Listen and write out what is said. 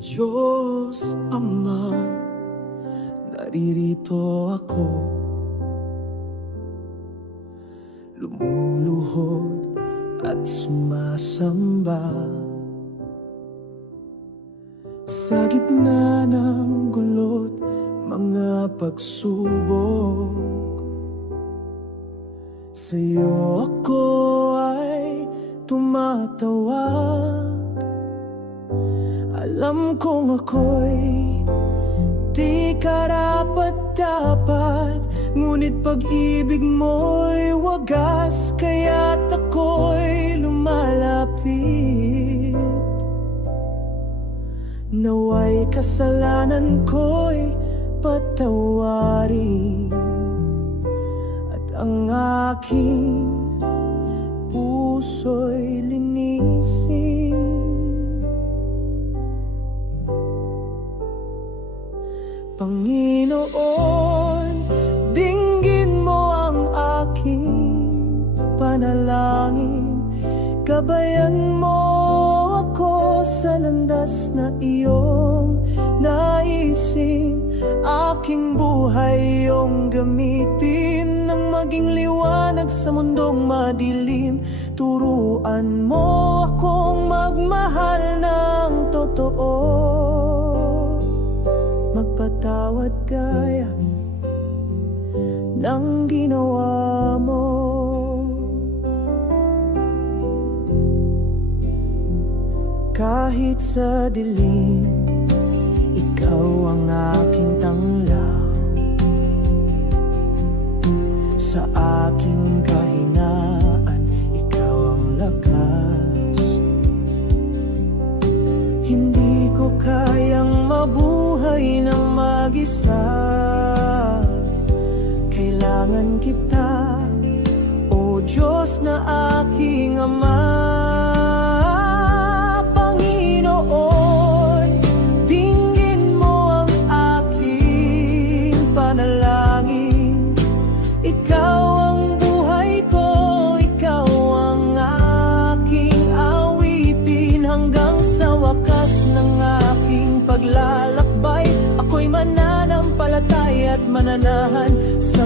Diyos Ama, naririto ako, lumuluhod at sumasamba. Sa gitna ng gulo't mga pagsubok, sa'yo ako ay tumatawag. Alam kong ako'y di karapat-dapat, ngunit pag-ibig mo'y wagas, kaya't ako'y lumalapit. Naway kasalanan ko'y patawarin, at ang aking puso'y linisin. Panginoon, dinggin mo ang aking panalangin. Gabayan mo ako sa landas na iyong naisin. Aking buhay iyong gamitin, nang maging liwanag sa mundong madilim. Turuan mo akong magmahal ng totoo, magpatawad gaya ng ginawa mo. Kahit sa dilim, ikaw ang aking tanglaw. Sa aking kahinaan, ikaw ang lakas. Hindi ko kayang mabuhay ng mag-isa. Kailangan kita, O Diyos na aking Ama. Panginoon, dinggin mo ang aking panalangin. Ikaw ang buhay ko, ikaw ang aking awitin. Hanggang sa wakas ng aking paglalakbay, ako'y mananampalataya at mananahan sa